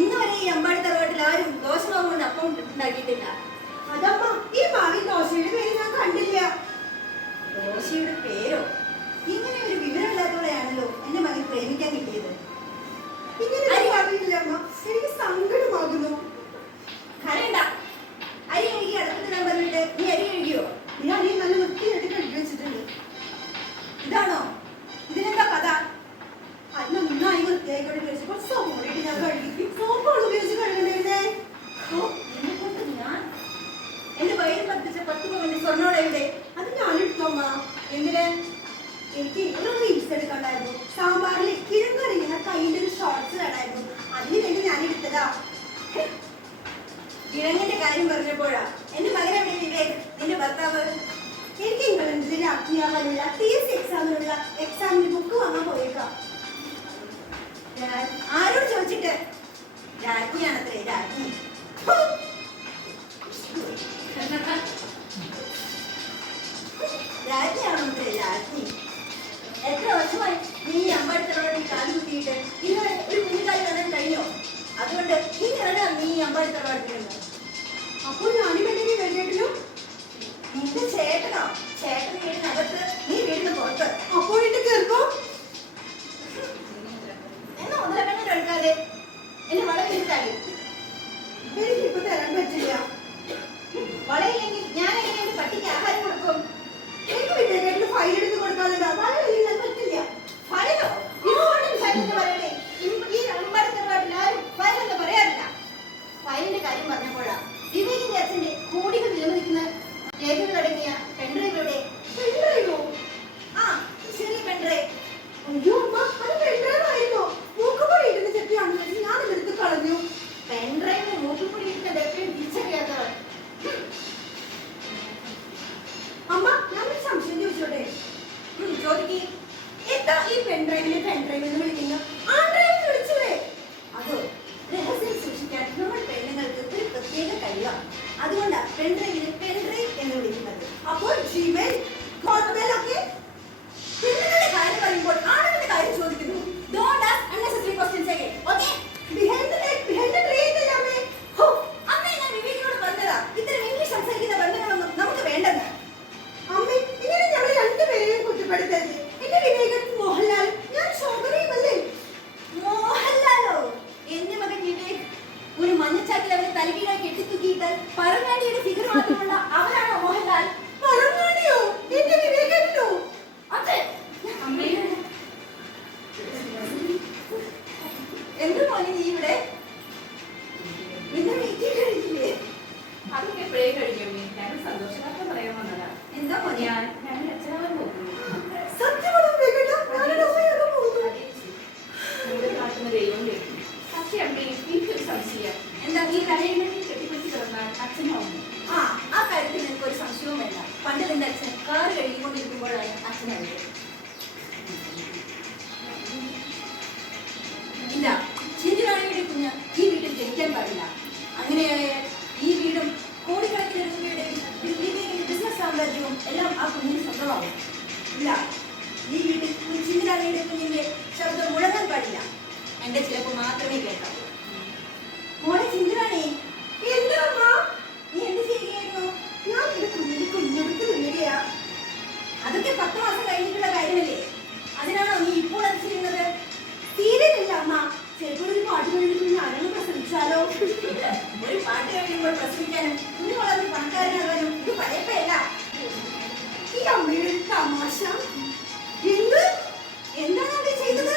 ഇന്ന് വരെ ഈ അമ്പാടി തറവാട്ടിൽ ആരും ദോശമാവ് കൊണ്ട് അപ്പം ഉണ്ടാക്കിയിട്ടില്ല. അതമ്മ, ഈ മാവി ദോശയുടെ പേര് ഞാൻ കണ്ടില്ല. ദോശയുടെ പേരോ? ഇങ്ങനെ ഒരു വിവരമില്ലാത്തവളെയാണല്ലോ എന്റെ മകൻ പ്രേമിക്കാൻ കിട്ടിയത്. ഇങ്ങനെ അറിയില്ല അമ്മ, എനിക്ക് സങ്കടമാകുന്നു. കരണ്ട. അരി കഴുകി അടുപ്പത്തിനാൻ പറഞ്ഞിട്ട് നീ അരി കഴുകിയോ? ഞാൻ ഈ നല്ല വൃത്തിയായിട്ട് കഴുകി വെച്ചിട്ടുണ്ട്. ഇതാണോ ഇതിനെന്താ കഥ? അതിന് നന്നായി വൃത്തിയായിക്കോട്ടെ വിചാരിച്ചു കുറച്ച് സോപ്പോടിയിട്ട് ഞാൻ കഴുകി. സോപ്പാണ് ഉപയോഗിച്ച് കഴുകണ്ടേ? ഞാൻ എന്റെ വയറിൽ പത്തിച്ച 10 പവൻ സ്വർണ്ണോടെ എവിടെ? അത് ഞാൻ എടുത്തോമ്മ. എന്തിന്? എനിക്ക് ഒരു റീൽസ് എടുക്കണ്ടായിരുന്നു. സാമ്പാറിൽ കിഴങ്ങറിയുന്ന കയ്യിന്റെ ഒരു ഷോർട്സ് വേണമായിരുന്നു. അതിന് വേണ്ടി ഞാൻ എടുത്തതാ. കിഴങ്ങിന്റെ കാര്യം പറഞ്ഞപ്പോഴാ എന്റെ മകൻ എവിടെ വിവേക്, നിന്റെ ഭർത്താവ്? എനിക്ക് ഇംഗ്ലണ്ടിൽ രാത്രിയാവാനുള്ള TSC എക്സാമിന് ബുക്ക് വാങ്ങാൻ പോയേക്കാം. ആരോട് ചോദിച്ചിട്ട്? രാജ്ഞിയാണത്രേ, രാജ്ഞി. രാജ്ഞിയാണോത്രേ, രാജ്ഞി. എത്ര വർഷമായി നീ അമ്പാടി തറവാട്ടിൽ കാലു കുത്തിയിട്ട് ഇതുവരെ ഒരു കുഞ്ഞുകാലി കാണാൻ കഴിഞ്ഞോ? അതുകൊണ്ട് ഇങ്ങനെ നീ അമ്പാടി തറവാട്ടിൽ നിന്ന്. അപ്പോൾ ഞാനും വേണ്ടി വേണ്ടിയിട്ടില്ലോ. നിന്റെ ചേട്ടനോ? ചേട്ടൻ വീടിനകത്ത്, നീ വീടിന് പുറത്ത്. അപ്പോൾ എന്റെ കേൾക്കോ എന്നാ ഒന്നരക്കണ്ണൂർ എടുക്കാതെ എന്നെ വളരെ തിരിച്ചാടി. എനിക്കിപ്പോ തരാൻ പറ്റില്ല. വളയില്ലെങ്കിൽ ഞാൻ എങ്ങനെ എന്റെ പട്ടിക്ക് ആഹാരം കൊടുക്കും? എനിക്ക് വിദ്യാഭ്യാസത്തിന് ഫയൽ എടുത്ത് കൊടുക്കാനുണ്ടോ? ഫയൽ പറ്റില്ല. ഫയലോ? ഇതുകൊണ്ടും ഫയലെന്ന് പറയണേ. ഈ അമ്പാടി തറവാട്ടിൽ ആരും ഫയലെന്ന് പറയാറില്ല. ഫയലിന്റെ കാര്യം പറഞ്ഞപ്പോഴാ വിവേകിന്റെ അച്ഛന്റെ കോടികൾ വിലമതിക്കുന്ന രേഖകളടങ്ങിയ പെൺഡ്രൈവിലൂടെ. പെൺഡ്രൈവോ? ആ, ചെറിയ പെൺഡ്രൈവ്. അയ്യോ അമ്മ, അത് പെൺഡ്രൈവ് ആയിരുന്നോ? മൂക്കുപൊടി ഇടുന്ന ചെപ്പിയാണെന്ന് ഞാൻ എടുത്ത് കളഞ്ഞു. പെൺഡ്രൈവിന് മൂക്കുപൊടി ഇടുന്നത് എപ്പോഴും തിരിച്ചറിയാത്തവർ. അമ്മ, ഞാൻ ഒരു സംശയം ചോദിച്ചോട്ടെ? ചോദിക്കേ. എന്താ ഈ പെൺഡ്രൈവിനെ പെൺഡ്രൈവ് എന്ന് വിളിക്കുന്നു? ആ ഡ്രൈവ് വിളിച്ചൂടെ? അതോ, രഹസ്യം സൂക്ഷിക്കാൻ നമ്മൾ പെണ്ണുങ്ങൾക്ക് ഒരു പ്രത്യേക കഴിവാണ്. അതുകൊണ്ടാണ് പെൺഡ്രൈവിനെ പെൺഡ്രൈവ് എന്ന് വിളിക്കുന്നത്. അപ്പോൾ ജിമെയിൽ, ഹോട്ട്മെയിൽ ഒക്കെ പെണ്ണുങ്ങളുടെ കാര്യം പറയുമ്പോൾ ആണുങ്ങളുടെ കാര്യം ചോദിക്കുന്നു. Don't ask unnecessary questions again. Okay? behind the tree അമ്മേ. ഹോ, അമ്മേ ഞാൻ വിവേകിനോട് പറഞ്ഞതാ ഇത്തരം ഇംഗ്ലീഷ് സംസാരിക്കുന്ന ബന്ധങ്ങളൊന്നും നമുക്ക് വേണ്ടെന്ന്. അമ്മേ, ഇങ്ങനെ ഞങ്ങൾ രണ്ടുപേരെയും കുറ്റപ്പെടുത്തരുത്. എന്റെ വിവേകൻ മോഹൻലാൽ, ഞാൻ ശോഭനയുമല്ലേ? മോഹൻലാലോ? എന്റെ മകൻ വിവേക് ഒരു മഞ്ഞച്ചാക്കിൽ അവനെ തലകീഴായി കെട്ടിത്തൂക്കിയിട്ടാൽ പറങ്ങാടിയുടെ ഫിഗർ മാത്രമുള്ള അവനാണോ മോഹൻലാൽ? പറങ്ങാടിയോ? എന്റെ വിവേകനോ? അതെ. എന്ത് മോനെ നീ ഇവിടെ? നിന്റെ മീറ്റിംഗ് കഴിഞ്ഞില്ലേ? അതൊക്കെ എപ്പോഴേ കഴിഞ്ഞു. ഞാനൊരു സന്തോഷവാർത്ത പറയാൻ വന്നതാ. എന്താ മോനെ? ഞാൻ അച്ഛനാവാൻ പോകുന്നു. സത്യമാണോ വിവേകേട്ടാ? ഞാനൊരു അമ്മയാകാൻ പോകുന്നു. നമ്മുടെ കാട്ടുന്ന ദൈവം കേൾക്കും. പക്ഷേ അമ്മേ, എനിക്കൊരു സംശയം. എന്താ ഈ കരയിലേക്ക് കെട്ടിപ്പിടിച്ച് കിടന്നാൽ അച്ഛനാവുന്നു. ആ കാര്യത്തിൽ നിനക്ക് ഒരു സംശയവും വേണ്ട. പണ്ട് നിന്റെ അച്ഛൻ കാറ് കഴുകിക്കൊണ്ടിരിക്കുമ്പോഴാണ് അച്ഛനായത്. ഇല്ല, ചിഞ്ചുറാണിയുടെ കുഞ്ഞ് ഈ വീട്ടിൽ ജനിക്കാൻ പാടില്ല. അങ്ങനെയായ ഈ വീടും കോടിക്കണക്കിന് രൂപയുടെ ബിസിനസ് സാമ്രാജ്യവും എല്ലാം ആ കുഞ്ഞിന് സ്വന്തമാവും. ഇല്ല, ഈ വീട്ടിൽ ചിഞ്ചുറാണിയുടെ കുഞ്ഞിന്റെ ശബ്ദം മുഴങ്ങാൻ പാടില്ല. എന്റെ ചിലപ്പോൾ മാത്രമേ കേൾക്കാവൂ. മോളെ ചിഞ്ചുറാണി, എന്താ അമ്മ? നീ എന്ത് ചെയ്യുകയായിരുന്നു? ഞാൻ എന്റെ കുഞ്ഞിന്റെ കുഞ്ഞെടുത്ത് തിന്നുകയാ. അതൊക്കെ 10 മാസം കഴിഞ്ഞിട്ടുള്ള കാര്യമല്ലേ? അതിനാണോ നീ ഇപ്പോൾ അത് ചെയ്യുന്നത്? തീരെയില്ല അമ്മ. ചിലപ്പോൾ ഒരു പാട്ട് കഴിഞ്ഞിട്ട് ഞാനൊന്ന് പ്രസവിച്ചാലോ? ഒരു പാട്ട് കഴിയുമ്പോൾ പ്രസവിക്കാനും കുഞ്ഞു വളർന്ന് പണക്കാരനാകാനും ഇത് പഴയപ്പല്ല. ഈ അമ്മയുടെ ഒരു തമാശ. എന്താണ് അവിടെ ചെയ്തത്?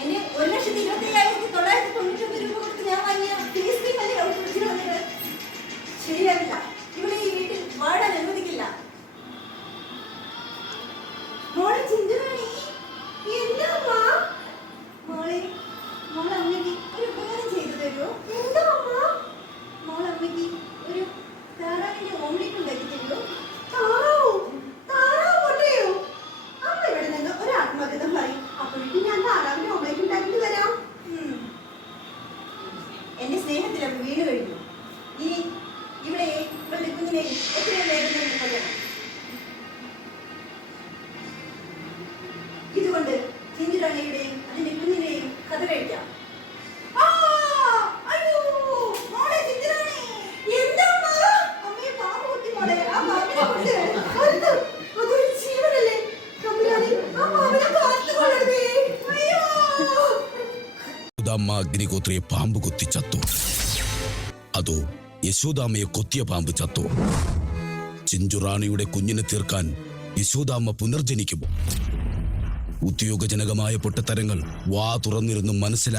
എന്നെ 1,27,999 രൂപ കൊടുത്ത് ഞാൻ വാങ്ങിയ ഫേസ് ക്രീം അല്ലേ അവിടെ കുറിച്ച് വന്നത്? ശരിയാവില്ല. ഇവിടെ ഈ വീട്ടിൽ വാടാൻ അനുവദിക്കില്ല. മോളെ ചിന്തറാണി, എന്താ അമ്മ? മോളമ്മയ്ക്ക് ഒരു ഉപകാരം ചെയ്തു തരുമോ? എന്താ അമ്മ? മോളമ്മയ്ക്ക് ഒരു താറാവിന്റെ ഓംലെറ്റ് ഉണ്ടാക്കി തരുമോ? താറാവോ? താറാവ് പൊട്ടയോ? അമ്മ ഇവിടെ നിന്ന് ഒരു ആത്മകഥം പറയും. അപ്പോഴേക്കും ഞാൻ താറാവിന്റെ ഓംലെറ്റ് ഉണ്ടാക്കിട്ട് വരാം. എന്റെ സ്നേഹത്തിൽ അവർ വീണ് കഴിഞ്ഞു. ഇനി ഇവിടെ ഇവളുടെ കുഞ്ഞിനെ യശോദാമ്മ അഗ്നിഹോത്രിയെ പാമ്പ് കൊത്തി ചത്തു? അതോ യശോദാമ്മയെ കൊത്തിയ പാമ്പ് ചത്തു? ചിഞ്ചുറാണിയുടെ കുഞ്ഞിനെ തീർക്കാൻ യശോദാമ്മ പുനർജനിക്കുമോ? ഉദ്യോഗജനകമായ പൊട്ടത്തരങ്ങൾ വാ തുറന്നിരുന്ന് മനസ്സിലാക്കി